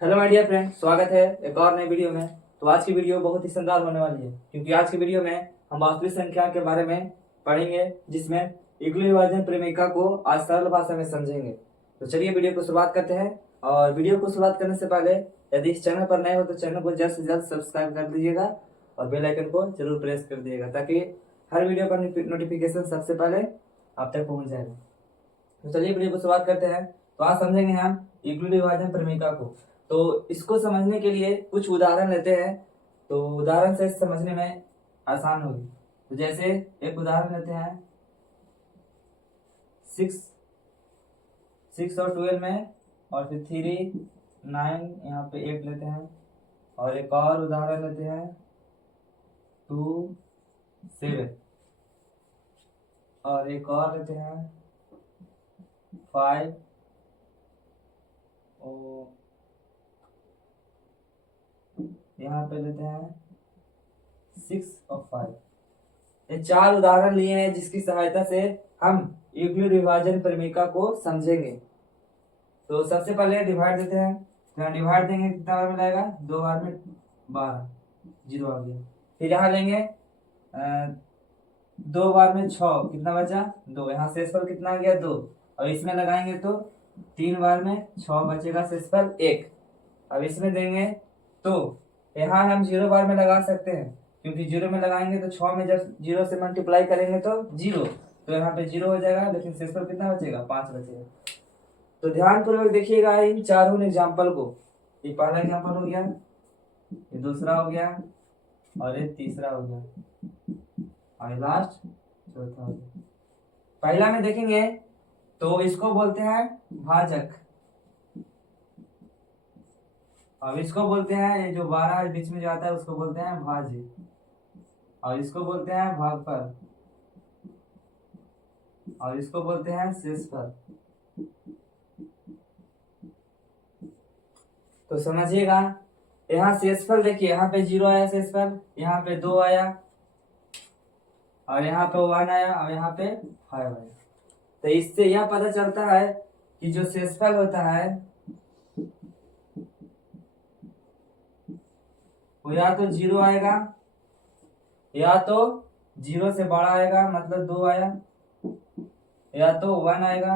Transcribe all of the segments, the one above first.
Hello my dear friend, स्वागत है एक और नई वीडियो में। तो आज की वीडियो बहुत ही शानदार होने वाली है, क्योंकि आज की वीडियो में हम वास्तविक संख्या के बारे में पढ़ेंगे, जिसमें इक्वल विभाजन प्रमेयिका को आज सरल भाषा में समझेंगे। तो चलिए वीडियो को शुरुआत करते हैं। और वीडियो को शुरुआत करने से पहले यदि इस चैनल पर नए हो तो चैनल को जल्द से जल्द सब्सक्राइब कर दीजिएगा और बेल आइकन को जरूर प्रेस कर दीजिएगा, ताकि हर वीडियो का नोटिफिकेशन सबसे पहले आप तक पहुंच जाएगा। तो चलिए वीडियो को शुरुआत करते हैं। तो आज समझेंगे हम इक्वल विभाजन प्रमेयिका को। तो इसको समझने के लिए कुछ उदाहरण लेते हैं, तो उदाहरण से समझने में आसान होगी। तो जैसे एक उदाहरण लेते हैं 6 और 12 में, और फिर 3 9 यहाँ पे 8 लेते हैं। और एक और उदाहरण लेते हैं 2 7, और एक और लेते हैं 5 और यहाँ पे लेते हैं 6 और 5। ये 4 उदाहरण लिए हैं, जिसकी सहायता से हम इक्वल विभाजन प्रमेयिका को समझेंगे। तो सबसे पहले डिवाइड देते हैं। तो यहाँ डिवाइड देंगे, कितना बार में आएगा? 2 बार में 12, 0 आ गया। फिर यहाँ लेंगे 2 बार में 6, कितना बचा? 2। यहाँ शेषफल कितना आ गया? 2। और इसमें लगाएंगे तो 3 बार में 6 बचेगा, शेषफल 1। अब इसमें देंगे तो यहाँ हम 0 बार में लगा सकते हैं, क्योंकि 0 में लगाएंगे तो 6 में जब 0 से मल्टीप्लाई करेंगे तो 0, तो यहाँ पे 0 हो जाएगा, लेकिन शेषफल कितना बचेगा? 5 बचेगा। तो ध्यान पूर्वक देखिएगा इन चारों एग्जाम्पल को। ये पहला एग्जाम्पल हो गया, ये दूसरा हो गया, और ये तीसरा हो गया, और लास्ट चौथा हो गया। पहला में देखेंगे तो इसको बोलते हैं भाजक। अब इसको बोलते हैं, ये जो 12 बीच में जो आता है उसको बोलते हैं भाज्य, और इसको बोलते हैं भागफल, और इसको बोलते हैं शेषफल। तो समझिएगा, यहाँ शेषफल देखिए, यहाँ पे 0 आया शेषफल, यहाँ पे 2 आया, और यहाँ पे 1 आया, और यहाँ पे 5 आया। तो इससे यह पता चलता है कि जो शेषफल होता है वो या तो 0 आएगा, या तो 0 से बड़ा आएगा, मतलब 2 आया, या तो 1 आएगा,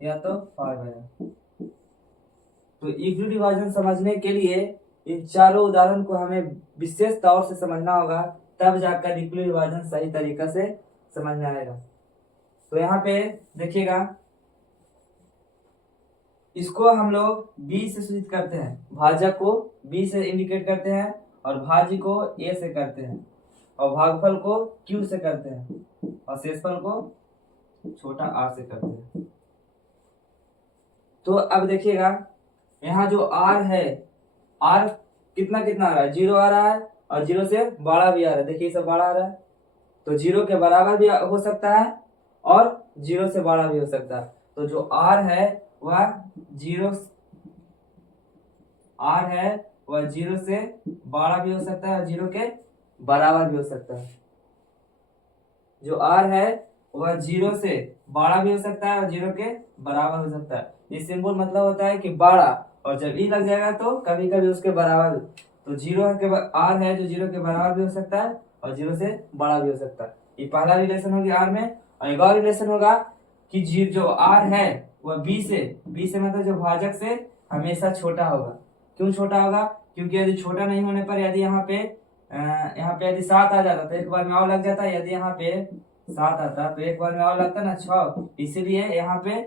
या तो 5 आया। तो इक्वल विभाजन समझने के लिए इन चारों उदाहरण को हमें विशेष तौर से समझना होगा, तब जाकर इक्वल विभाजन सही तरीका से समझ में आएगा। तो यहाँ पे देखिएगा, इसको हम लोग b से सूचित करते हैं, भाजक को b से इंडिकेट करते हैं, और भाज्य को a से करते हैं, और भागफल को q से करते हैं, और शेषफल को छोटा r से करते हैं। तो अब देखिएगा, यहाँ जो r है, r कितना कितना आ रहा है? 0 आ रहा है, और 0 से बड़ा भी आ रहा है। देखिए सब बड़ा आ रहा है, तो 0 के बराबर भी हो सकता है और 0 से बड़ा भी हो सकता है। तो जो r है वह 0 से बड़ा भी हो सकता है, और 0 के बराबर भी हो सकता है। जो r है वह 0 से बड़ा भी हो सकता है और 0 के बराबर हो सकता है। ये सिंबल मतलब होता है कि बड़ा, और जब ई लग जाएगा तो कभी कभी उसके बराबर। तो 0 के r है जो 0 के बराबर भी हो सकता है और 0 से बड़ा भी हो सकता है। ये पहला रिलेशन होगी r में। और एक और रिलेशन होगा कि जो r है वह b से मतलब जो भाजक से हमेशा छोटा होगा। क्यों छोटा होगा? क्योंकि यदि छोटा नहीं होने पर, यदि यहाँ पे यदि 7 आ जाता तो एक बार में और लग जाता, यदि यहाँ पे 7 आता तो एक बार में और लगता ना 6। इसीलिए यहाँ पे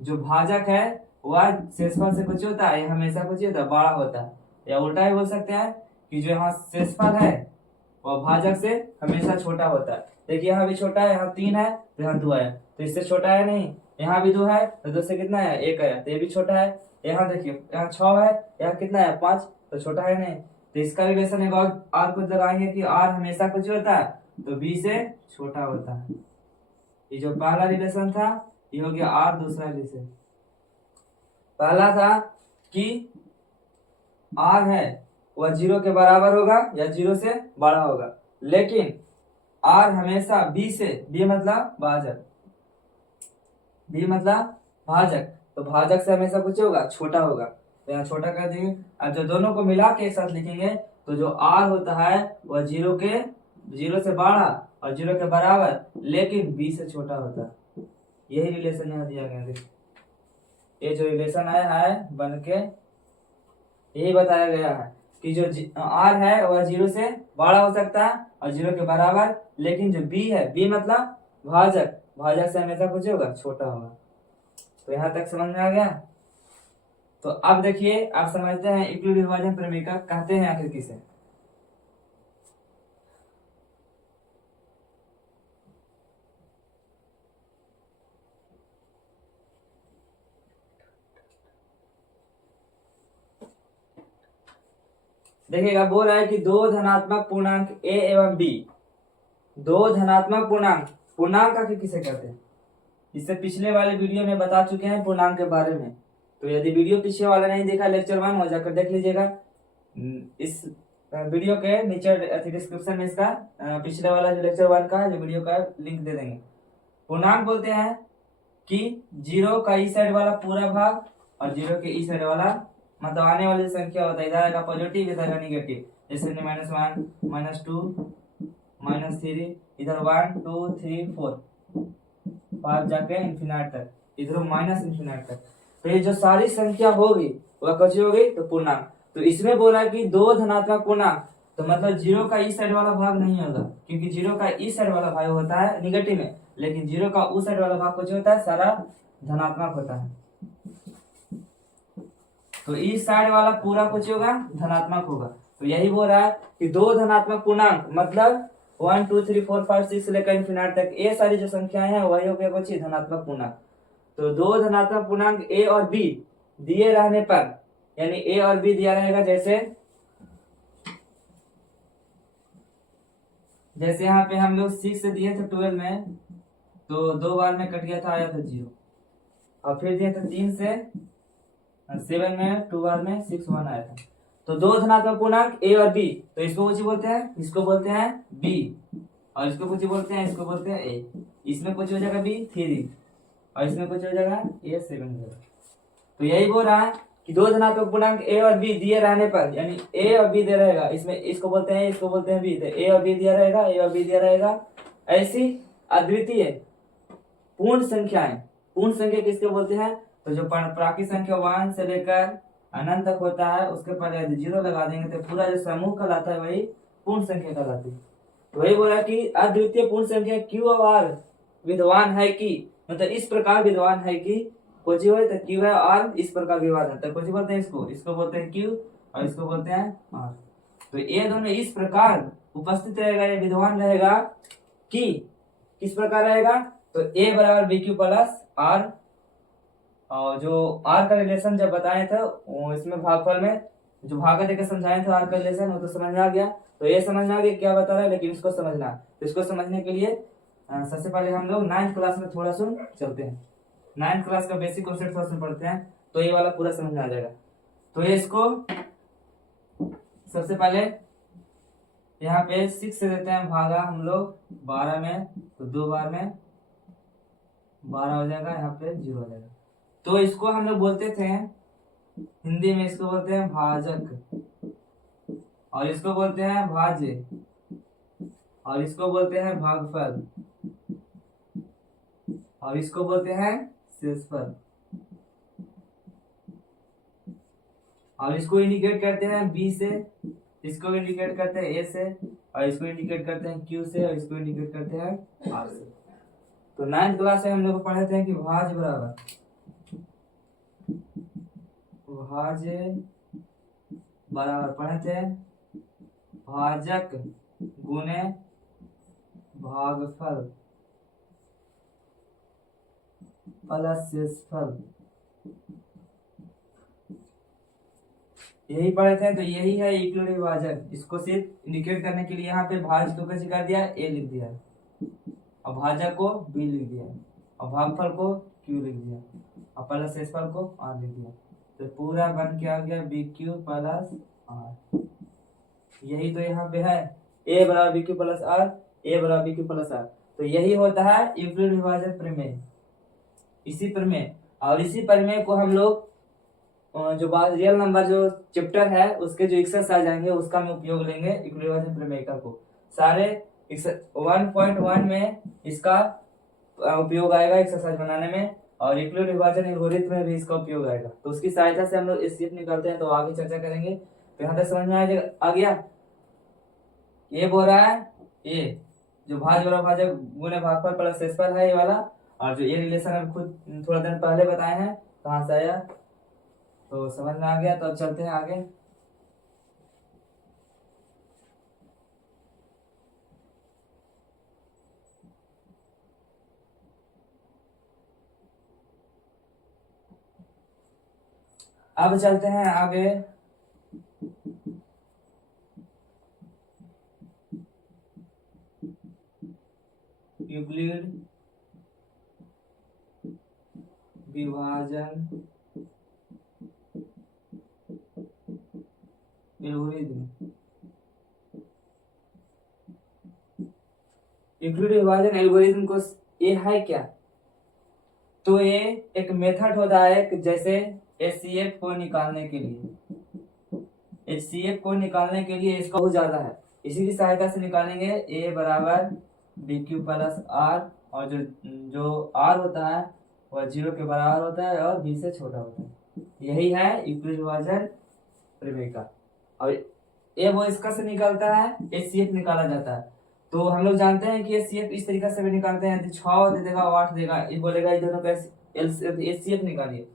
जो भाजक है वह शेषफल से कुछ होता है, ये हमेशा कुछ होता है, बड़ा होता है। या उल्टा भी बोल सकते हैं कि जो यहाँ शेषफल है वह भाजक से हमेशा छोटा होता है। देखिए यहाँ भी छोटा है, यहाँ 3 है तो यहाँ 2 है, तो इससे छोटा है नहीं। यहाँ भी 2 है तो 2 से कितना है? 1 आया, तो ये भी छोटा है। यहाँ देखिए, यहाँ 6 है, यहाँ कितना है? 5, तो छोटा है नहीं। तो इसका रिलेशन एक और आर को लगाएंगे कि आर हमेशा कुछ होता है तो बी से छोटा होता है। ये जो पहला रिलेशन था ये हो गया आर। दूसरा रिलेशन पहला था कि आर है वह 0 के बराबर होगा या 0 से बड़ा होगा, लेकिन आर हमेशा बी से, बी मतलब भाजक, बी मतलब भाजक, तो भाजक से हमेशा कुछ होगा? छोटा होगा। तो यहाँ छोटा कर देंगे। अब जब दोनों को मिला के एक साथ लिखेंगे तो जो r होता है वह जीरो से बड़ा और जीरो के बराबर लेकिन b से छोटा होता है। यही रिलेशन यहाँ दिया गया है। ये जो रिलेशन आया है बन के यही बताया गया है कि जो r है वह जीरो से बड़ा हो सकता है और जीरो के बराबर, लेकिन जो b है, b मतलब भाजक से हमेशा कुछ होगा छोटा होगा। तो यहाँ तक समझ में आ गया। तो अब देखिए आप समझते हैं यूक्लिड विभाजन प्रमेय का कहते हैं आखिर किसे। देखिएगा बोल रहा है कि दो धनात्मक पूर्णांक a एवं b, दो धनात्मक पूर्णांक आखिर किसे कहते हैं। इससे पिछले वाले वीडियो में बता चुके हैं पूर्णांक के बारे में। तो यदि वीडियो पीछे वाला नहीं देखा लेक्चर 1 हो जाकर देख लीजिएगा। इस वीडियो के नीचे डिस्क्रिप्शन में इसका पिछले वाला जो लेक्चर 1 का जो वीडियो का लिंक दे देंगे। पूर्णांक बोलते हैं कि जीरो का ई साइड वाला पूरा भाग और जीरो के ई साइड वाला मतलब आने वाली संख्या होता है, इधर आएगा पॉजिटिव इधर आएगा निगेटिव। जैसे -1 -2 -3, इधर 1 2 3 4 5 जाके इन्फिनिट तक, इधर -इन्फिनिट तक। तो ये जो सारी संख्या होगी वह कौन सी होगी, तो पूर्णांक। तो इसमें बोला है कि दो धनात्मक पूर्णांक, तो मतलब जीरो का ई साइड वाला भाग नहीं होगा, क्योंकि जीरो का ई साइड वाला भाग होता है निगेटिव में, लेकिन जीरो का उस साइड वाला भाग कुछ होता है सारा धनात्मक होता है। तो इस साइड वाला पूरा कुछ होगा धनात्मक होगा। तो यही बोल रहा है कि दो धनात्मक पूर्णांक मतलब 1 2 3 4 5 6 से लेकर इन्फिनिट तक ये सारी जो संख्याएं हैं वही हो गया कुछ धनात्मक पूर्णांक। तो दो धनात्मक पूर्णांक a और b दिए रहने पर, यानी a और b दिया रहेगा, जैसे यहाँ पे हम लोग 6 से दिए थे 12 में, तो 2 बार में कट गया था, आया था 0। और फिर दिए थे 3 से 7 में 2 बार में 6 1 आया था। तो दो धनात्मक पूर्णांक a और b, तो इसको कुछ बोलते हैं, इसको बोलते हैं b, और इसको कुछ बोलते हैं, इसको बोलते हैं a। इसमें कुछ हो जाएगा b 3 और इसमें कुछ हो जाएगा a 7 हो जाएगा। तो यही बोल रहा है कि दो धनात्मक पूर्णांक a और b दिए रहने पर, यानी a और b दे रहेगा, इसमें इसको बोलते हैं, इसको बोलते हैं b, तो a और b दिया रहेगा, a और b दिया रहेगा। ऐसी अद्वितीय पूर्ण संख्याएं, पूर्ण संख्या किसके बोलते हैं, तो जो प्राकृत संख्या 1 से लेकर अनंत तक होता है उसके पहले यदि 0 लगा देंगे तो पूरा जो समूह कहलाता है वही पूर्ण संख्या कहलाती है। तो वही बोला कि अद्वितीय पूर्ण संख्या Q और R विद्वान है कि, मतलब इस प्रकार विद्वान है कि कुछ हो तो Q है R इस प्रकार विद्वान है, तो कुछ बोलते हैं इसको बोलते हैं Q और इसको बोलते हैं R। तो ये दोनों इस प्रकार उपस्थित रहेगा, ये विद्वान रहेगा कि किस प्रकार रहेगा, तो A बराबर BQ प्लस R। और जो R का रिलेशन जब बताए थे इसमें भागफल में जो भागा देकर समझाए थे R का रिलेशन, वो तो समझ में आ गया। तो ये समझ में आ गया क्या बता रहा है, लेकिन इसको समझना, तो इसको समझने के लिए सबसे पहले हम लोग 9th क्लास में थोड़ा सुन चलते हैं। 9th क्लास का बेसिक कॉन्सेप्ट थोड़ा सुन पढ़ते हैं तो ये वाला पूरा समझ में आ जाएगा। तो ये इसको सबसे पहले यहाँ पे 6 से देते हैं भागा हम लोग 12 में, तो 2 बार में 12 हो जाएगा, यहाँ पे 0 हो जाएगा। तो इसको हम लोग बोलते थे हिंदी में, इसको बोलते हैं भाजक, और इसको बोलते हैं भाज्य, और इसको बोलते हैं भागफल, और इसको बोलते हैं शेषफल, और इसको इंडिकेट करते हैं B से, इसको इंडिकेट करते हैं A से, और इसको इंडिकेट करते हैं Q से, और इसको इंडिकेट करते हैं R से। तो 9th क्लास में हम लोग पढ़े थे कि भाज्य बराबर पढ़े थे भाजक गुने भागफल प्लस शेषफल, यही पढ़े थे। तो यही है यूक्लिड विभाजक। इसको सिर्फ इंडिकेट करने के लिए यहाँ पे भाज्य को कैसे कर दिया, A लिख दिया, और भाजक को B लिख दिया, और भागफल को Q लिख दिया, और प्लस शेषफल को R लिख दिया। तो पूरा बन के आ गया BQ प्लस R। यही तो यहाँ पे है A बराबर BQ प्लस R, A बराबर BQ प्लस R। तो यही होता है यूक्लिड विभाजन प्रमेय। इसी प्रमेय, और इसी प्रमेय को हम लोग जो बात रियल नंबर जो चैप्टर है उसके जो एक्सरसाइज आएंगे उसका हम उपयोग लेंगे यूक्लिड विभाजन प्रमेय को। सारे 1.1 में इसका उपयोग आएगा एक्सरसाइज बनाने में, और यूक्लिड विभाजन एल्गोरिथम में भी इसका उपयोग आएगा। तो उसकी सहायता से हम लोग एचसीएफ निकालते हैं, तो आगे चर्चा करेंगे। तो यहाँ तक समझ में आ गया। ये बोल रहा है ये जो भाज्य बराबर भाजक गुणे भागफल प्लस शेषफल है ये वाला, और जो ये रिलेशन हम खुद थोड़ा दिन पहले बताए हैं कहाँ से आया, तो समझ में आ गया। तो अब चलते हैं आगे। अब चलते हैं आगे। यूक्लिड विभाजन एल्गोरिथम। यूक्लिड विभाजन एल्गोरिथम को ये है क्या, तो ये एक मेथड होता है जैसे एचसीएफ को निकालने के लिए। एचसीएफ को निकालने के लिए इसका बहुत ज्यादा है, इसी की सहायता से निकालेंगे। ए बराबर बी क्यू प्लस आर, और जो आर होता है वह 0 के बराबर होता है और बी से छोटा होता है। यही है यूक्लिड विभाजन प्रमेय का। और ये वो इसका से निकलता है, एचसीएफ निकाला जाता है। तो हम लोग जानते हैं कि एचसीएफ इस तरीके से भी निकालते हैं, 6 दे देगा 8 देगा, ये बोलेगा इन दोनों का एचसीएफ निकालिए।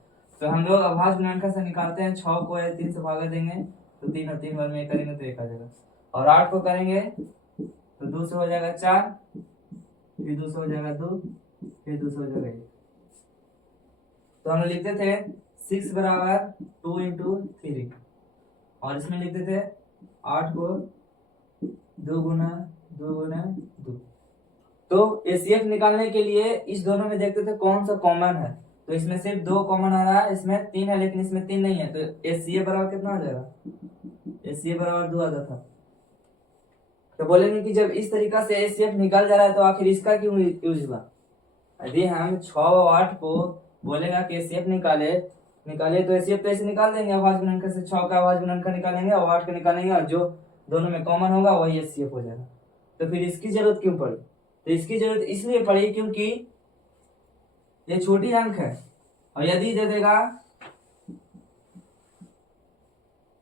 तो हम लोग अभाज्य गुणनखंड से निकालते हैं। 6 को 3 से भागा देंगे तो 3 और 3 बार में करेंगे तो 1 आ जाएगा, और 8 को करेंगे तो 2 से हो जाएगा 4, फिर 2 से हो जाएगा 2, फिर 2 से हो जाएगा 1। तो हम लिखते थे 6 बराबर 2 इंटू 3, और इसमें लिखते थे 8 को 2 गुना 2। तो एचसीएफ निकालने के लिए इस दोनों में देखते थे कौन सा कॉमन है, तो इसमें सिर्फ 2 कॉमन आ रहा है, इसमें 3 है लेकिन इसमें 3 नहीं है। तो एचसीएफ बराबर कितना आ जाएगा, एचसीएफ बराबर 2 आता था। तो बोलेंगे कि जब इस तरीका से एचसीएफ निकल जा रहा है तो आखिर इसका क्यों यूज हुआ। यदि हम 6 और 8 को बोलेगा कि एचसीएफ निकाले तो एचसीएफ तो ऐसे निकाल देंगे, अभाज्य गुणनखंड से 6 का अभाज्य गुणनखंड निकालेंगे और 8 का निकालेंगे, और जो दोनों में कॉमन होगा वही एचसीएफ हो जाएगा। तो फिर इसकी जरूरत क्यों पड़ी, तो इसकी जरूरत इसलिए पड़ी क्योंकि ये छोटी अंक है, और यदि दे देगा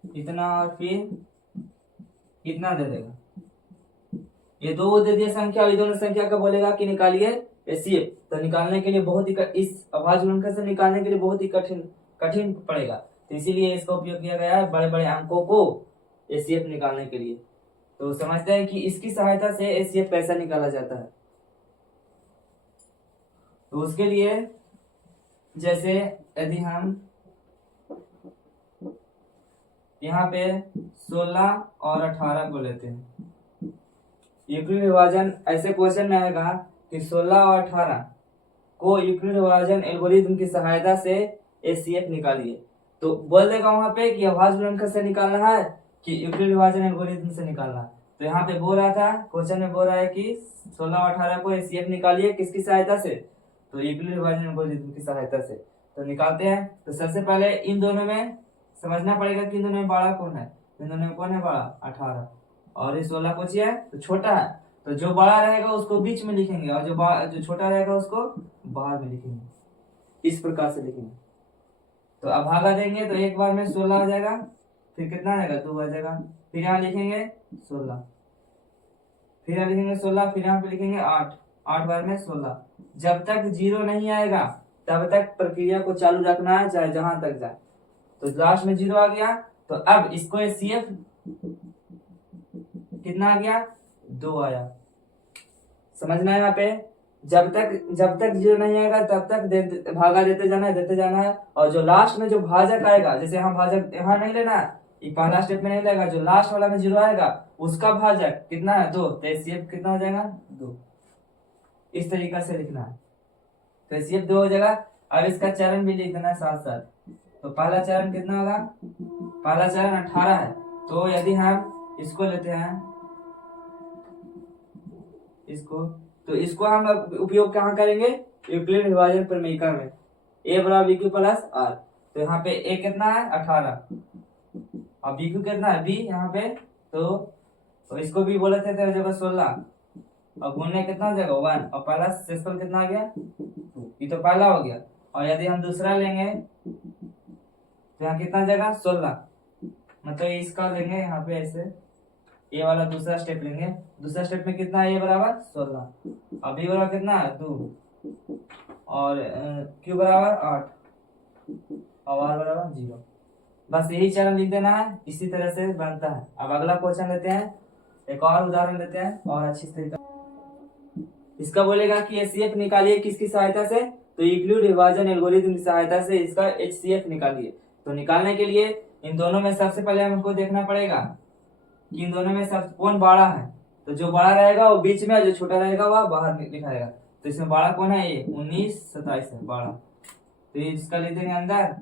इतना और फिर कितना दे देगा, ये 2 दे दिया संख्या, और ये दोनों संख्या का बोलेगा कि निकालिए एचसीएफ, तो निकालने के लिए बहुत ही इस अभाज्य गुणनखंड से निकालने के लिए बहुत ही कठिन पड़ेगा। तो इसीलिए इसका उपयोग किया गया है बड़े बड़े अंकों को एचसीएफ निकालने के लिए। तो समझते हैं कि इसकी सहायता से एचसीएफ कैसा निकाला जाता है। तो उसके लिए जैसे यदि हम यहाँ पे 16 और 18 को लेते हैं, यूक्लिड विभाजन ऐसे क्वेश्चन में आएगा कि 16 और 18 को यूक्लिड विभाजन एल्गोरिथम की सहायता से एचसीएफ निकालिए। तो बोल देगा वहां पे कि अभाज्य गुणनखंड से निकालना है कि यूक्लिड विभाजन एल्गोरिथम से निकालना है। तो यहाँ पे बोल रहा था क्वेश्चन में बोल रहा है कि 16 और 18 को एचसीएफ निकालिए किसकी सहायता से, तो यूक्लिड विभाजन एल्गोरिथम की सहायता से। तो निकालते हैं। तो सबसे पहले इन दोनों में समझना पड़ेगा कि इन दोनों में बड़ा कौन है, इन दोनों में कौन है बड़ा, 18, और ये 16 कुछ है तो छोटा है। तो जो बड़ा रहेगा उसको बीच में लिखेंगे और जो छोटा रहेगा उसको बाहर में लिखेंगे, इस प्रकार से लिखेंगे। तो अब भागा देंगे तो एक बार में 16 आ जाएगा, फिर कितना आएगा 2 आ जाएगा, फिर यहाँ लिखेंगे 16, फिर यहाँ लिखेंगे 16, फिर यहाँ पे लिखेंगे 8, 8 बार में 16। जब तक 0 नहीं आएगा तब तक प्रक्रिया को चालू रखना है, चाहे जहां तक जाए। तो लास्ट में 0 आ गया, तो अब इसको एचसीएफ कितना आ गया, 2 आया। समझना है यहाँ पे जब तक 0 नहीं आएगा तब तक भागा देते जाना है। और जो लास्ट में जो भाजक आएगा, जैसे यहाँ भाजक यहाँ नहीं लेना है, ये पहला स्टेप में नहीं लगेगा, जो लास्ट वाला में 0 आएगा उसका भाजक कितना है 2, तो एचसीएफ कितना हो जाएगा 2। इस तरीका से लिखना है, तो एचसीएफ 2 हो जाएगा। अब इसका चरण भी लिख देना है साथ साथ। तो पहला चरण कितना होगा, पहला चरण 18 है। तो यदि हम इसको लेते हैं इसको, तो इसको हम उपयोग कहाँ करेंगे, यूक्लिड विभाजन प्रमेय में, ए बराबर बी क्यू प्लस आर। तो यहाँ पे a कितना है 18 और b क्यू कितना है b यहाँ पे, तो इसको भी बोले थे तो जगह 16 और गुणने कितना हो जाएगा 1 और पहला शेषफल कितना आ गया 2, ये तो पहला हो गया। और यदि हम दूसरा लेंगे तो यहाँ कितना जाएगा 16, मतलब इसका लेंगे यहाँ पे ऐसे, ये वाला दूसरा स्टेप लेंगे, दूसरा स्टेप में कितना है a बराबर 16 और b बराबर कितना है 2 और q बराबर 8 और r बराबर 0। बस यही चरण लिख देना है, इसी तरह से बनता है। अब अगला क्वेश्चन लेते हैं, एक और उदाहरण लेते हैं और अच्छी तरीका। इसका बोलेगा कि एचसीएफ निकालिए किसकी सहायता से, तो यूक्लिड विभाजन एल्गोरिथम की सहायता से इसका एचसीएफ निकालिए। तो निकालने के लिए इन दोनों में सबसे पहले हमको देखना पड़ेगा कि इन दोनों में सब कौन बड़ा है। तो जो बड़ा रहेगा वो बीच में और जो छोटा रहेगा वह बाहर लिखाएगा। तो इसमें बड़ा कौन है, ये 19 27 है बड़ा, तो इसका लिख देंगे अंदर,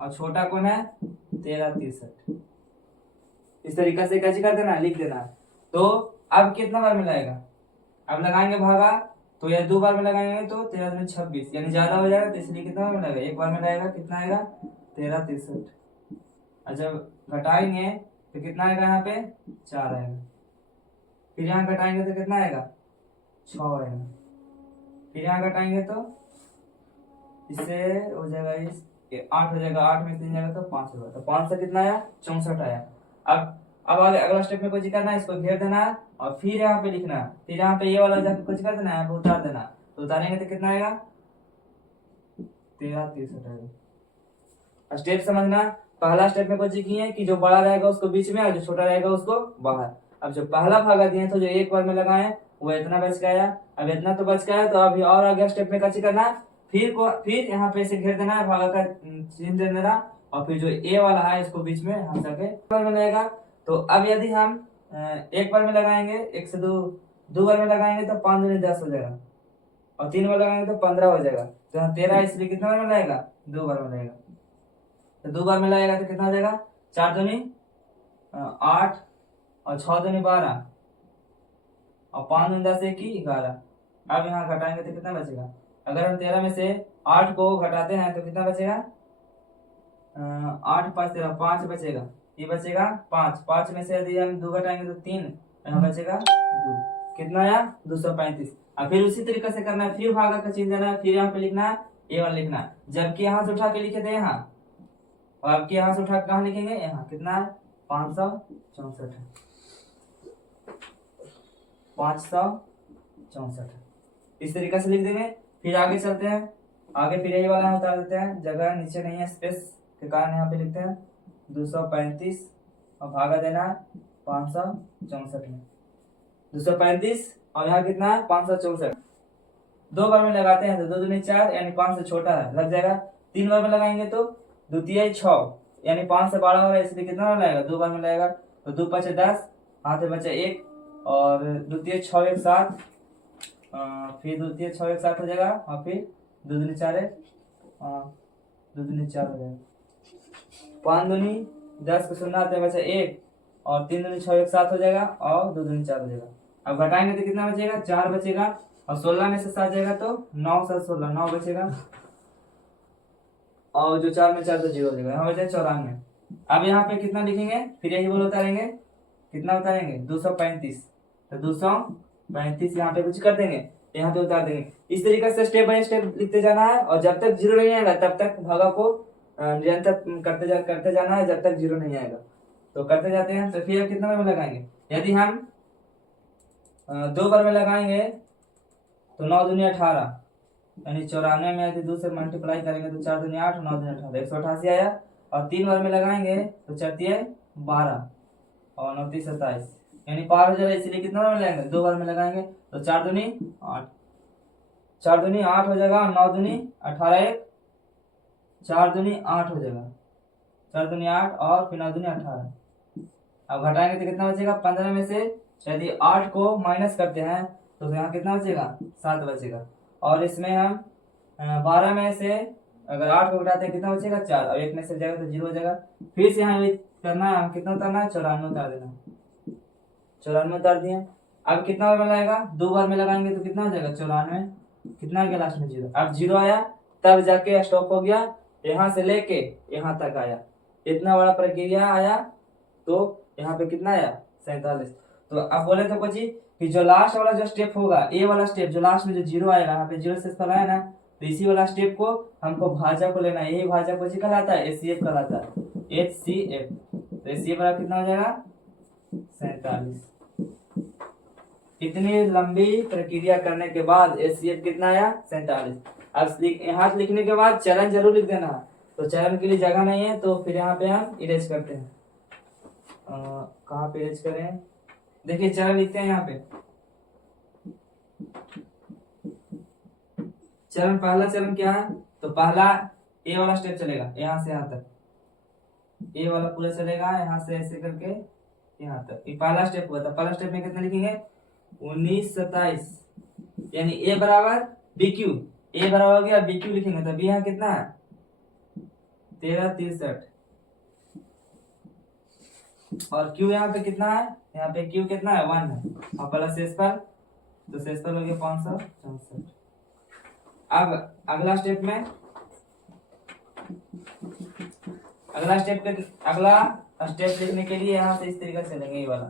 और छोटा कौन है 13 63। इस तरीका से कैसे कर देना, लिख देना। तो अब कितना बार मिलाएगा, अब लगाएंगे भागा, तो यह 2 बार में लगाएंगे तो 13 में 26 यानी ज्यादा हो जाएगा, तो इसलिए कितना बार मिलाएगा, एक बार में लगाएगा, कितना आएगा 13 63। और जब घटाएंगे तो कितना आएगा, यहाँ पे 4 आएगा, फिर यहाँ घटाएंगे तो कितना आएगा 6 आएगा, फिर यहाँ घटाएंगे तो इससे हो जाएगा 8 हो जाएगा, 8 में 3 जाएगा तो 5 होगा, तो 5 से कितना आया 64 आया। अब आगे अगला स्टेप में कुछ करना है, इसको घेर देना है और फिर यहाँ पे लिखना है, फिर यहाँ पे ये वाला जाकर कुछ कर देना है, यहाँ पे उतार देना, तो उतारेंगे तो कितना आएगा 13 63 आएगा। स्टेप समझना, पहला स्टेप में कुछ किए कि जो बड़ा रहेगा उसको बीच में और जो छोटा रहेगा उसको बाहर। अब जो पहला भागा दिए तो जो एक बार में लगाए वो इतना बच गया, अब इतना तो बच गया, तो अभी और आगे स्टेप में कैसे करना है, फिर यहाँ पे इसे घेर देना है, भागा का चिन्ह दे देना, और फिर जो ए वाला है इसको बीच में हम जाके बार में लगेगा। तो अब यदि हम एक बार में लगाएंगे, 1 से 2 बार में लगाएंगे तो 5 दूनी 10 हो जाएगा, और 3 बार लगाएंगे तो 15 हो जाएगा। तो यहाँ 13 इसलिए कितना बार में लगेगा 2 बार में लगेगा, तो 2 बार में लगेगा तो कितना हो जाएगा 4 दूनी 8 और 6 दूनी 12 और 5 दूनी 10 1 11। अब यहाँ घटाएंगे तो कितना बचेगा, अगर हम 13 में से 8 को घटाते हैं तो कितना बचेगा 8 5 13 5 बचेगा, ये बचेगा 5 में से यदि हम 2 घटाएंगे तो 3, यहाँ बचेगा 2, कितना आया 235। और फिर उसी तरीके से करना है, फिर भागा का चिन्ह देना है, फिर यहाँ पे लिखना है ये वाला लिखना है, जबकि यहाँ से उठा के लिखे थे यहाँ, और अब यहाँ से उठा के कहाँ लिखेंगे यहाँ, कितना है 564 564 इस तरीके से लिख देंगे। फिर आगे चलते हैं, आगे फिर यही वाला उतार देते हैं, जगह नीचे नहीं है स्पेस के कारण यहाँ पे लिखते हैं 235 और भागा देना है 564 में, 235 और यहाँ कितना है 564। 2 बार में लगाते हैं तो 2 दूनी 4 यानी 5 से छोटा है, लग जाएगा। 3 बार में लगाएंगे तो 2 तिहाई 6 यानी 5 से बड़ा हो रहा है, इसलिए कितना बार लगेगा 2 बार में लगेगा, तो 2 5 10 हाथ में बचा 1 और 2 तिहाई 6 1 7, फिर 2 तिहाई 6 1 7 हो जाएगा, और फिर 2 दूनी 4 है 2 दूनी 4 हो जाएगा, 5 दूनी 10 को शून्य हाथ में बचा 1 और 3 दूनी 6 1 7 हो जाएगा, और 2 दूनी 4 हो जाएगा। अब घटाएंगे तो कितना बचेगा 4 बचेगा, और 16 में से 7 जाएगा तो 9 7 16 9 बचेगा, और जो 4 में 4 तो 0 हो जाएगा, यहाँ बचे 94। अब यहाँ पे कितना लिखेंगे, फिर यही बोल उतारेंगे, कितना उतारेंगे 235, तो 235 यहाँ पे कुछ कर देंगे, यहाँ पे उतार देंगे। इस तरीके से स्टेप बाय स्टेप लिखते जाना है, और जब तक 0 नहीं आएगा तब तक भागा को निरंतर करते जाना है, जब तक 0 नहीं आएगा। तो करते जाते हैं, तो फिर कितना बार में लगाएंगे, यदि हम 2 बार में लगाएंगे तो 9 दूनी 18 यानी 94 में यदि 2 से मल्टीप्लाई करेंगे तो 4 दूनी 8 9 दूनी 18 188 आया, और 3 बार में लगाएंगे तो 4 तिहाई 12 और 9 तिहाई 27 यानी पार हो जाएगा, इसलिए कितना बार में लगाएंगे 2 बार में लगाएंगे तो 4 दूनी 8 4 दूनी 8 हो जाएगा, 9 दूनी 18 1 4 दूनी 8 हो जाएगा, 4 दूनी 8 और फिर 9 दूनी 18। अब घटाएंगे तो कितना बचेगा 15 में से यदि 8 को माइनस करते हैं तो यहाँ कितना बचेगा 7 बचेगा, और इसमें हम 12 में से अगर 8 को घटाते हैं कितना बचेगा 4, और 1 में से जाएगा तो 0 हो जाएगा। फिर से यहाँ करना है, कितना उतारना है 94 उतार देना, 94 उतार दिए। अब कितना बार में लगाएगा 2 बार में लगाएंगे तो कितना हो जाएगा 94, कितना आ गया लास्ट में 0। अब 0 आया तब जाके स्टॉप हो गया, यहाँ से लेके यहाँ तक आया, इतना बड़ा प्रक्रिया आया, तो यहाँ पे कितना आया 47। तो अब बोले थे कुछ कि जो लास्ट वाला जो स्टेप होगा, ए वाला स्टेप, जो लास्ट में जो जीरो आएगा, यहाँ पे जीरो से फल आया ना, तो इसी वाला स्टेप को हमको भाजक को लेना है, यही भाजक को कहलाता है एचसीएफ कहलाता है, एचसीएफ। तो एचसीएफ वाला कितना हो जाएगा 47। इतनी लंबी प्रक्रिया करने के बाद एचसीएफ कितना आया 47। अब यहाँ लिखने के बाद चरण जरूर लिख देना, तो चरण के लिए जगह नहीं है, तो फिर यहाँ पे हम इरेज करते हैं। कहाँ पे इरेज करें, देखिए चरण लिखते हैं यहाँ पे। चरण, पहला चरण क्या है, तो पहला ए वाला स्टेप चलेगा यहाँ से यहाँ तक, ए वाला पूरा चलेगा यहाँ से ऐसे करके यहाँ तक, ये पहला स्टेप हुआ था। पहला स्टेप में कितना लिखेंगे 19 27, यानी ए बराबर बी क्यू, ए बराबर हो गया बी क्यू लिखेंगे, तो बी यहाँ कितना है 13 63, और क्यू यहाँ पे कितना है, यहाँ पे क्यू कितना है 1 है, और प्लस शेषफल, तो शेषफल हो गया 564। अब अगला स्टेप में, अगला स्टेप लिखने के लिए यहाँ से इस तरीके से चलेंगे ये वाला,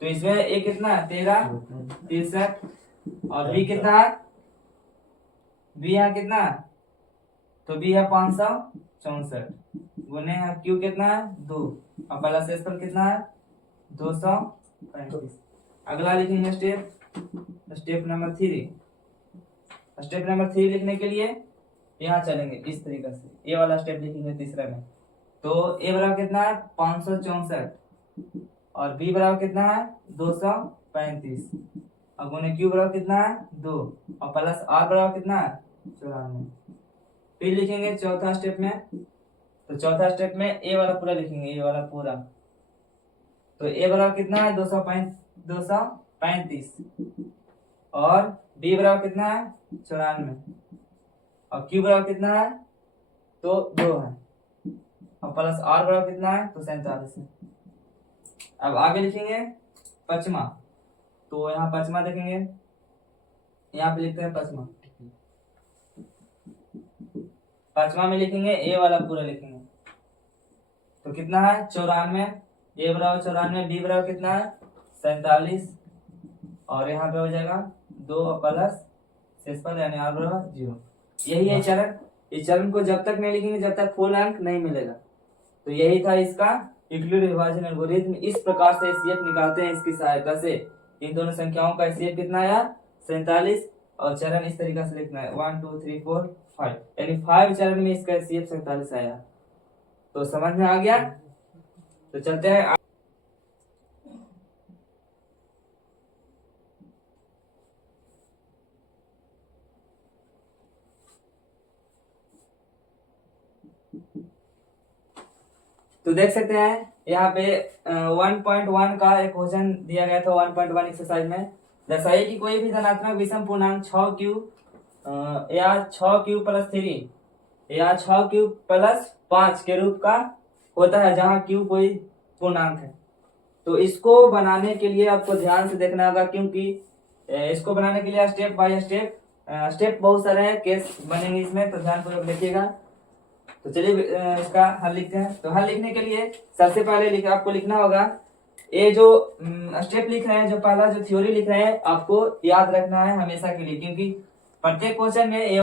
तो इसमें ए कितना है 13 63, और बी कितना है, बी यहाँ कितना है, तो बी है 564 गुने यहाँ क्यू कितना है 2, और पहला शेषफल कितना है 235। अगला लिखेंगे स्टेप नंबर 3। स्टेप नंबर 3 लिखने के लिए यहाँ चलेंगे इस तरीके से, ए वाला स्टेप लिखेंगे तीसरा में, तो ए बराबर कितना है 564, और बी बराबर कितना है 235, और गुने क्यू बराबर कितना है 2, और प्लस आर बराबर कितना है 94। फिर लिखेंगे चौथा स्टेप में, तो चौथा स्टेप में ए वाला पूरा लिखेंगे, ए वाला पूरा, तो ए बराबर कितना है 235, और बी बराबर कितना है 94, और क्यू बराबर कितना है तो 2 है, और प्लस आर बराबर कितना है तो 47 है। अब आगे लिखेंगे पचमा, तो यहाँ पचमा देखेंगे, यहाँ पे लिखते हैं पचमा में लिखेंगे ए वाला पूरा लिखेंगे, तो कितना है 94, ए बराबर 94, बी बराबर कितना है 47, और यहाँ पे हो जाएगा 2 प्लस शेषफल यानी आर बराबर 0। यही है चरण। इस चरण को जब तक नहीं लिखेंगे जब तक फुल अंक नहीं मिलेगा। तो यही था इसका यूक्लिड विभाजन एल्गोरिथम। इस प्रकार से एचसीएफ निकालते हैं इसकी सहायता से। इन दोनों संख्याओं का एचसीएफ कितना आया 47, और चरण इस तरीके से लिखना है 1 2 3 4 5, यानी 5 चरण में इसका एचसीएफ 47 आया। तो समझ में आ गया। तो चलते हैं तो देख सकते हैं यहाँ पे 1.1 का एक क्वेश्चन दिया गया था 1.1 एक्सरसाइज में। दर्शाइए कि कोई भी धनात्मक विषम पूर्णांक 6q या 6q प्लस 3 या 6q प्लस 5 के रूप का होता है जहाँ q कोई पूर्णांक है। तो इसको बनाने के लिए आपको ध्यान से देखना होगा, क्योंकि इसको बनाने के लिए स्टेप बाय स्टेप बहुत सारे हैं, केस बनेंगे इसमें, तो ध्यानपूर्वक देखिएगा। तो चलिए इसका हल लिखते हैं। तो हल लिखने के लिए सबसे पहले आपको लिखना होगा, ये जो स्टेप लिख रहे हैं, जो पहला जो थ्योरी लिख रहे हैं, आपको याद रखना है हमेशा के लिए, क्योंकि प्रत्येक क्वेश्चन में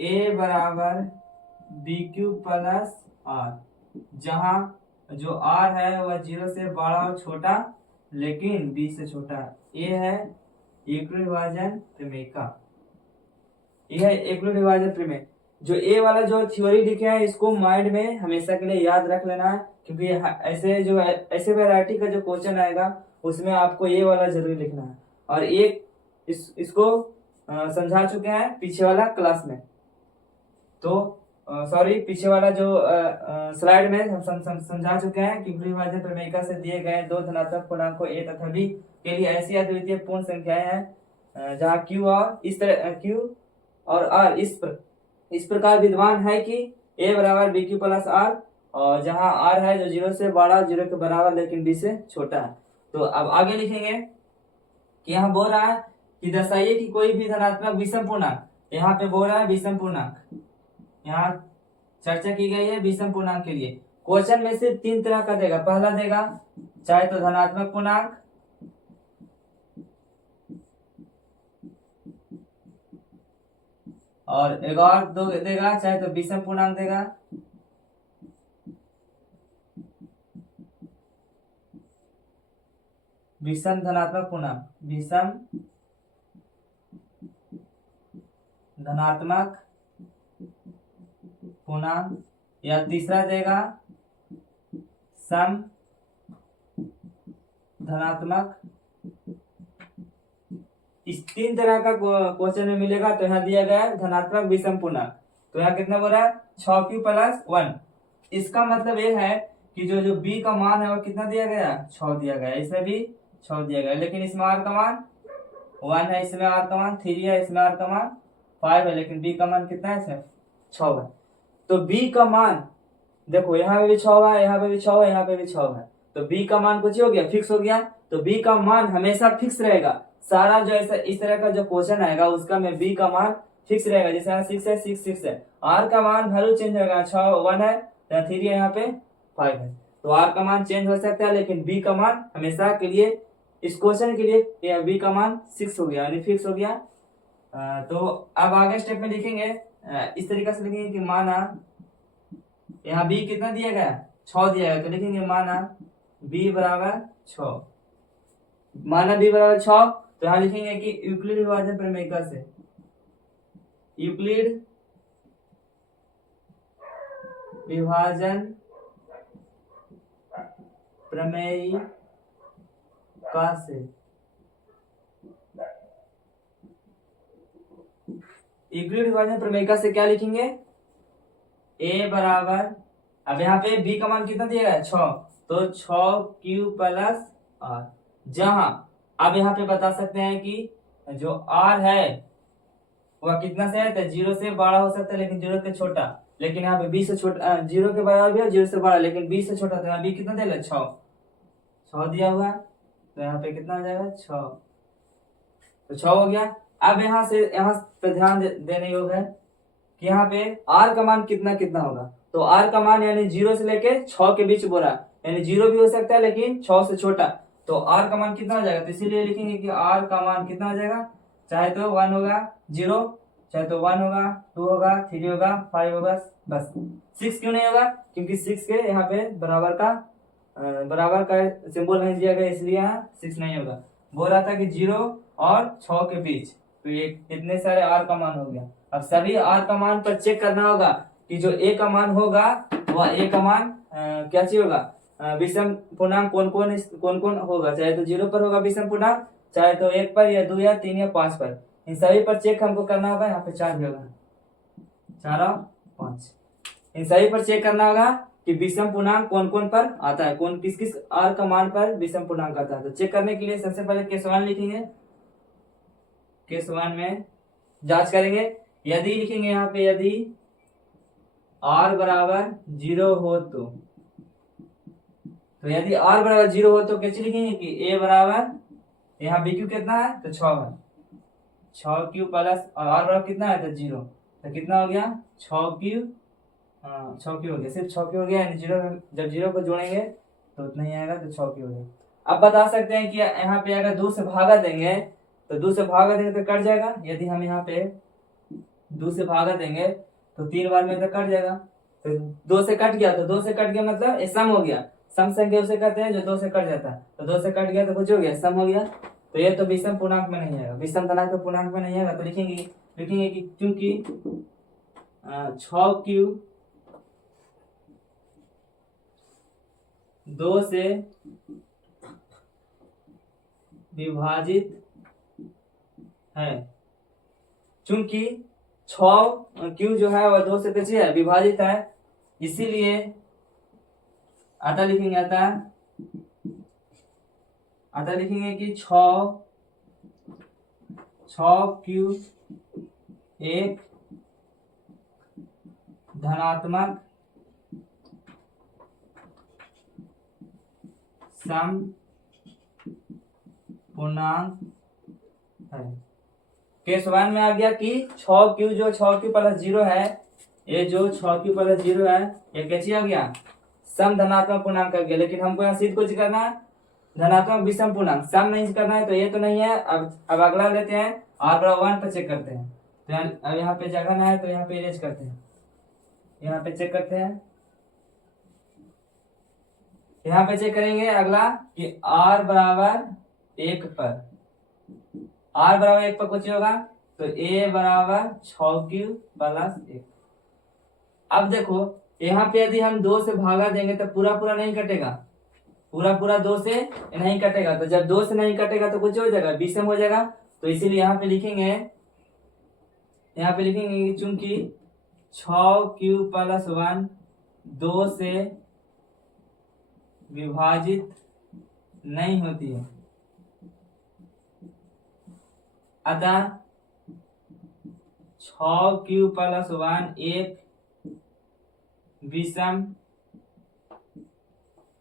ए बराबर बी क्यू प्लस आर, जहां जो आर है वह 0 से बड़ा और छोटा लेकिन बी से छोटा है। ये है यूक्लिड विभाजन प्रमेय का, यह है यूक्लिड विभाजन प्रमेय। जो ए वाला जो थ्योरी लिखे हैं इसको माइंड में हमेशा के लिए याद रख लेना है, क्योंकि ऐसे वैरायटी का जो क्वेश्चन आएगा उसमें आपको ये वाला जरूर लिखना है। और इसको समझा चुके हैं पीछे वाला क्लास में, तो सॉरी पीछे वाला जो स्लाइड में हम समझा चुके हैं कि विभाजन प्रमेयिका से दिए गए दो धनात्मक पूर्णांकों ए तथा बी के लिए ऐसी अद्वितीय पूर्ण संख्याएं हैं जहां क्यू और इस तरह क्यू और आर इस प्रकार विद्यमान है कि ए बराबर बी क्यू प्लस आर, और जहां आर है जो 0 से बड़ा 0 के बराबर लेकिन बी से छोटा है। तो अब आगे लिखेंगे कि यहाँ बोल रहा है कि दर्शाइए कि कोई भी धनात्मक विषम पूर्णांक, यहाँ पे बोल रहा है विषम पूर्णांक, यहाँ चर्चा की गई है विषम पूर्णांक के लिए। क्वेश्चन में से 3 तरह का देगा। पहला देगा चाहे तो धनात्मक पूर्णांक, और एक और दो देगा चाहे तो विषम पूर्णांक देगा। विषम धनात्मक पूर्णांक, विषम धनात्मक पूर्णांक, या तीसरा देगा सम धनात्मक। इस 3 तरह का क्वेश्चन में मिलेगा। तो यहाँ दिया गया है धनात्मक विषम पूर्णांक। तो यहाँ कितना बोल रहा है 6q + 1। इसका मतलब ये है कि जो b का मान है वो कितना दिया गया 6 दिया गया, इसमें भी 6 दिया गया, लेकिन इसमें r का मान 1 है, इसमें r का मान 3 है, इसमें r का मान 5 है, लेकिन b का मान कितना है इसमें 6 है। तो b का मान देखो यहाँ पे भी 6 है, यहाँ पे भी 6 है, यहाँ पे भी 6 है। तो b का मान कुछ हो गया फिक्स हो गया। तो b का मान हमेशा फिक्स रहेगा। सारा जो ऐसा इस तरह का जो क्वेश्चन आएगा उसका में b का मान फिक्स रहेगा। जैसे यहाँ 6 है, 6 6 है। r का मान वैल्यू चेंज होगा, 6 1 है, यहाँ 3 है, यहाँ पे 5 है। तो r का मान चेंज हो सकता है, लेकिन b का मान हमेशा के लिए इस क्वेश्चन के लिए b का मान 6 हो गया, यानी फिक्स हो गया। तो अब आगे स्टेप में लिखेंगे इस तरीके से लिखेंगे कि माना यहाँ b कितना दिया गया 6 दिया गया। तो लिखेंगे माना b बराबर 6। माना b बराबर 6। तो यहाँ लिखेंगे कि यूक्लिड विभाजन प्रमेय से, यूक्लिड विभाजन प्रमेय से, यूक्लिड विभाजन प्रमेय से क्या लिखेंगे a बराबर, अब यहाँ पे b का मान कितना दिया गया 6, तो 6q + r। जहां अब यहाँ पे बता सकते हैं कि जो r है वह कितना से है, तो 0 से बड़ा हो सकता है लेकिन 0 से छोटा। लेकिन यहाँ पे b से छोटा, 0 के बराबर भी है, 0 से बड़ा, लेकिन b से छोटा। तो यहाँ b कितना देगा 6 दिया हुआ है। तो यहाँ पे कितना आ जाएगा 6, तो 6 हो गया। अब यहाँ से यहाँ पे ध्यान देने योग्य है कि यहाँ पे r का मान कितना कितना होगा। तो r का मान यानी 0 से लेके 6 के बीच बोला, यानी 0 भी हो सकता है लेकिन 6 से छोटा। तो r का मान कितना हो जाएगा, तो इसीलिए लिखेंगे कि r का मान कितना हो जाएगा, चाहे तो 1 होगा 0, चाहे तो 1 होगा, 2 होगा, 3 होगा, 5 होगा, बस 6 क्यों नहीं होगा, क्योंकि 6 के यहाँ पे बराबर का सिंबल नहीं दिया गया, इसलिए यहाँ 6 नहीं होगा। बोल रहा था कि 0 और 6 के बीच, तो ये इतने सारे r का मान हो गया। अब सभी r का मान पर चेक करना होगा कि जो a का मान होगा वह a का मान क्या चीज होगा, विषम पूर्णांक कौन कौन होगा। चाहे तो 0 पर होगा विषम पूर्णांक, चाहे तो 1 पर, या 2 या 3 या 5 पर। इन सभी पर चेक हमको करना होगा। यहाँ पे 4 भी होगा, 4 और 5। इन सभी पर चेक करना होगा कि विषम पूर्णांक कौन कौन पर आता है, कौन किस किस r का मान पर विषम पूर्णांक आता है। तो चेक करने के लिए सबसे पहले केस 1 लिखेंगे। केस 1 में जांच करेंगे, यदि लिखेंगे यहाँ पे यदि r बराबर 0 हो तो यदि r बराबर 0 हो तो कैसे लिखेंगे कि a बराबर, यहाँ bq कितना है तो 6 है, 6q + और r बराबर कितना है तो 0, तो कितना हो गया 6q, 6q हो गया, सिर्फ 6q हो गया, यानी 0 जब 0 को जोड़ेंगे तो उतना ही आएगा, तो 6q हो गया। अब बता सकते हैं कि यहाँ पे अगर 2 से भागा देंगे तो 2 से भागा देंगे तो कट जाएगा। यदि हम यहाँ पे 2 से भागा देंगे तो 3 बार में तो कट जाएगा। तो 2 से कट गया, तो 2 से कट गया मतलब ये सम हो गया। सम संख्या उसे कहते हैं जो 2 से कट जाता है। तो 2 से कट गया तो कुछ हो गया, सम हो गया। तो ये तो विषम पूर्णांक में नहीं आएगा, विषम धनात्मक पूर्णांक में नहीं आएगा। तो लिखेंगे कि क्योंकि 6q 2 से विभाजित है, चूंकि 6q जो है वह 2 से कैसे है विभाजित है, इसीलिए आता लिखेंगे कि 6q एक धनात्मक सम पूर्णांक है। केस 1 में आ गया कि 6q + 0 है ये जो 6q प्लस 0 है ये कैसी आ गया, सम धनात्मक पूर्णांक आ गया। लेकिन हमको यहाँ सिद्ध कुछ करना है, धनात्मक विषम पूर्णांक, सम नहीं करना है, तो ये तो नहीं है। अब अगला लेते हैं, r बराबर 1 पर चेक करते हैं। तो अब यहाँ पे जगह ना है तो यहाँ पे इरेज करते हैं, यहाँ पे चेक करते हैं। यहाँ पे चेक करेंगे अगला कि r बराबर 1 पर, r बराबर 1 पर कुछ होगा तो a बराबर 6q प्लस 1। अब देखो यहाँ पे यदि हम 2 से भागा देंगे तो पूरा पूरा नहीं कटेगा, पूरा पूरा 2 से नहीं कटेगा। तो जब 2 से नहीं कटेगा तो कुछ हो जाएगा, विषम हो जाएगा। तो इसीलिए यहाँ पे लिखेंगे, यहाँ पे लिखेंगे चूंकि 6q प्लस 1 2 से विभाजित नहीं होती है, अतः 6q प्लस 1 एक विषम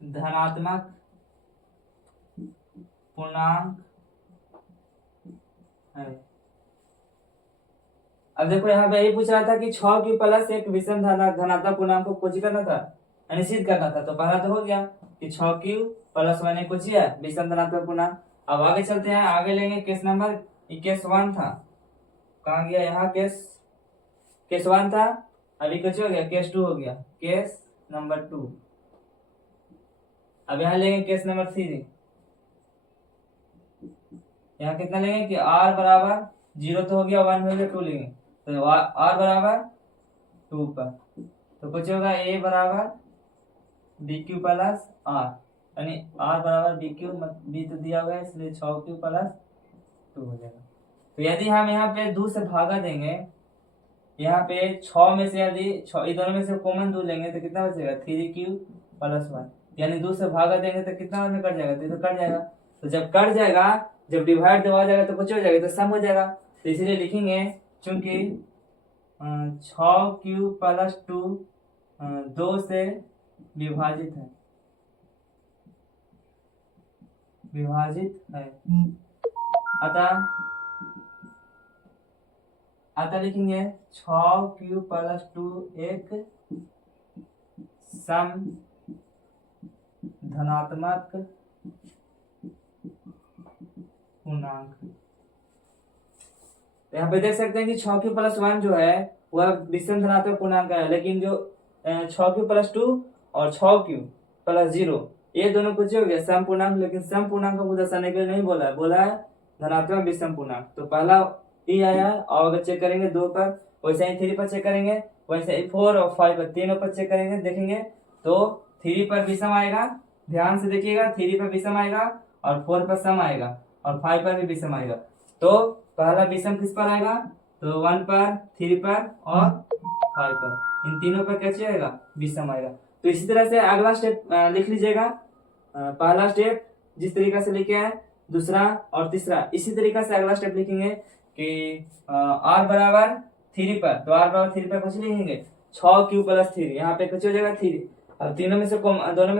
धनात्मक पूर्णांक है। अब देखो यहाँ पे यही पूछ रहा था कि 6q प्लस एक विषम धनात्मक पूर्णांक को कुछ करना था, निश्चित करना था। तो पहला तो हो गया कि 6q प्लस 1 एक कुछ है विषम धनात्मक पूर्णांक। अब आगे चलते हैं, आगे लेंगे केस नंबर, केस 1 था, कहाँ गया, यहाँ केस 1 था, अभी कुछ हो गया, केस 2 हो गया, केस नंबर 2। अब यहाँ लेंगे केस नंबर 3। यहाँ कितना लेंगे कि r बराबर 0 तो हो गया, 1 हो गया, 2 लेंगे तो r बराबर 2 पर, तो कुछ होगा a बराबर bq प्लस r, यानी r बराबर bq, b तो दिया हुआ है इसलिए 6q प्लस 2 हो जाएगा। तो यदि हम यहाँ पे 2 से भागा देंगे, यहाँ पे 6 में से यदि ये दोनों में से कॉमन 2 लेंगे तो कितना बचेगा, 3q प्लस 1, यानी 2 से भागा देंगे तो कितना में कट जाएगा, तो कट जाएगा। तो जब कट जाएगा, जब डिवाइड दबा जाएगा तो कुछ हो जाएगा, तो सम हो जाएगा। तो इसीलिए लिखेंगे चूंकि 6q प्लस 2 2 से विभाजित है, अतः लिखेंगे 6q प्लस 2 एक सम धनात्मक पूर्णांक। यहाँ पे देख सकते हैं कि 6q प्लस 1 जो है वह विषम धनात्मक पूर्णांक है, लेकिन जो 6q प्लस 2 और 6q प्लस 0 ये दोनों कुछ हो गया सम पूर्णांक। लेकिन सम पूर्णांक को दर्शाने के लिए नहीं बोला है धनात्मक विषम पूर्णांक। तो पहला ई आया, और अगर चेक करेंगे 2 पर, वैसे ही 3 पर चेक करेंगे, वैसे ही 4 और 5 पर, तीनों पर चेक करेंगे, देखेंगे तो 3 पर विषम आएगा, ध्यान से देखिएगा, 3 पर विषम आएगा और 4 पर सम आएगा और 5 पर भी विषम आएगा। तो पहला विषम किस पर आएगा, तो 1 पर, 3 पर और 5 पर, इन तीनों पर कैसे आएगा, विषम आएगा। तो इसी तरह से अगला स्टेप लिख लीजिएगा, पहला स्टेप जिस तरीका से लिखे हैं, दूसरा और तीसरा इसी तरीका से अगला स्टेप लिखेंगे कि r बराबर 3 पर, तो r बराबर 3 पर कुछ लिखेंगे 6q प्लस 3, यहाँ पे कुछ हो जाएगा 3। अब दोनों में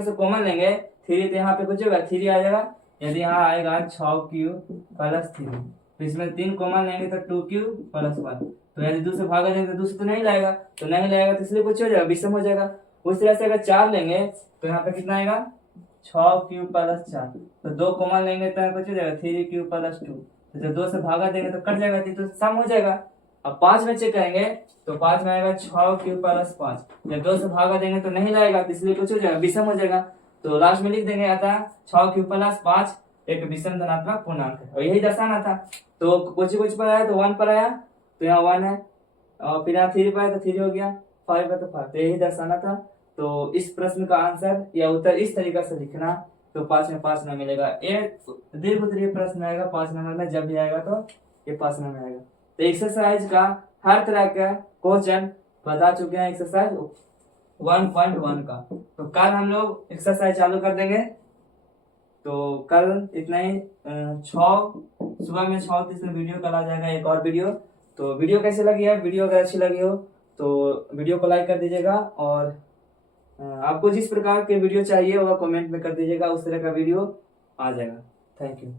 से कॉमन लेंगे 3, तो यहाँ पे कुछ होगा 3 आ जाएगा। यदि यहाँ आएगा 6q प्लस 3, तो इसमें 3 कॉमन लेंगे तो 2q प्लस 1। तो यदि 2 से भागा देंगे तो 2 से तो नहीं लाएगा, तो नहीं लाएगा, तो इसलिए कुछ हो जाएगा, विषम हो जाएगा। उस तरह से अगर 4 लेंगे तो यहाँ पे कितना आएगा 6q प्लस 4, तो 2 कॉमन लेंगे तो कुछ हो जाएगा 3q प्लस 2। तो जब 2 से भागा देंगे तो कट जाएगा, तो सम हो जाएगा। अब 5 में चेक करेंगे तो 5 में आएगा 6q प्लस 5, जब 2 से भागा देंगे तो नहीं लाएगा, तो इसलिए कुछ हो जाएगा, विषम हो जाएगा। तो लास्ट में लिख देंगे अतः 6q प्लस 5 एक विषम धनात्मक पूर्णांक है, और यही दर्शाना था। तो कुछ पर आया तो 1 पर आया, तो यहाँ 1 है, और फिर यहाँ 3 पर आया तो 3 हो गया, 5 है तो 5, तो यही दर्शाना था। तो इस प्रश्न का आंसर या उत्तर इस तरीका से लिखना, तो 5 में 5 न मिलेगा। ये दीर्घ उत्तरीय प्रश्न आएगा 5 नंबर में, जब भी आएगा तो ये 5 नंबर में आएगा। तो एक्सरसाइज का हर तरह का क्वेश्चन बता चुके हैं, एक्सरसाइज 1.1 का। तो कल हम लोग एक्सरसाइज चालू कर देंगे। तो कल इतना ही, 6 सुबह में 6:30 में वीडियो कल आ जाएगा, एक और वीडियो। तो वीडियो कैसे लगी है, वीडियो अगर अच्छी लगी हो तो वीडियो को लाइक कर दीजिएगा, और आपको जिस प्रकार के वीडियो चाहिए वह कमेंट में कर दीजिएगा, उस तरह का वीडियो आ जाएगा। Thank you.